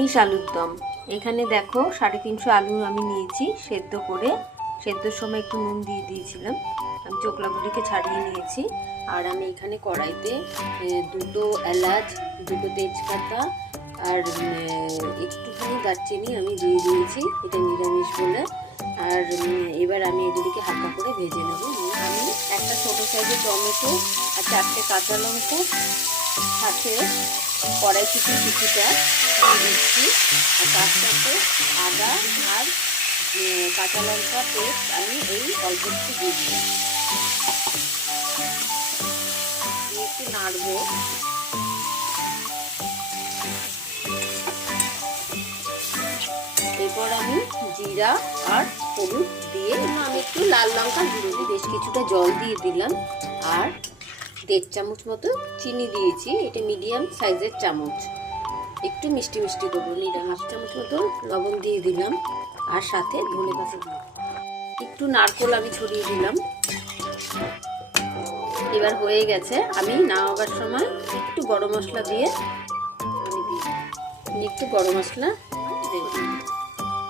নিরামিষ আলুর দম। এখানে দেখো সাড়ে তিনশো আলু আমি নিয়েছি সেদ্ধ করে। সেদ্ধর সময় একটু নুন দিয়ে দিয়েছিলাম। আমি চোকলাগুলিকে ছাড়িয়ে নিয়েছি। আর আমি এখানে কড়াইতে দুটো এলাচ, দুটো তেজপাতা আর একটুখানি দারচিনি আমি দিয়ে দিয়েছি, এটা নিরামিষ বলে। আর এবার আমি এগুলিকে হালকা করে ভেজে নেব। আমি একটা ছোটো সাইজের টমেটো আর চারটে কাঁচা লঙ্কা সাথে কড়াইশুটি কিছুটা দিচ্ছি। আর তার সাথে আদা আর কাঁচা লঙ্কা পেস্ট আমি এই অল্প একটু দিয়ে দিয়ে একটু নাড়বো। এরপর আমি জিরা আর হলুদ দিয়ে আমি একটু লাল লঙ্কা গুঁড়ো দিয়ে বেশ কিছুটা জল দিয়ে দিলাম। আর দেড় চামচ মতো চিনি দিয়েছি, এটা মিডিয়াম সাইজের চামচ। একটু মিষ্টি মিষ্টি করব নিলাম হাফ চামচ মতো লবণ দিয়ে দিলাম। আর সাথে ধনে পাতা দিলাম একটু নারকোল আমি ছড়িয়ে দিলাম। এবার হয়ে গেছে, আমি নামাবার সময় একটু গরম মশলা দিয়ে আমি একটু গরম মশলা দেবো।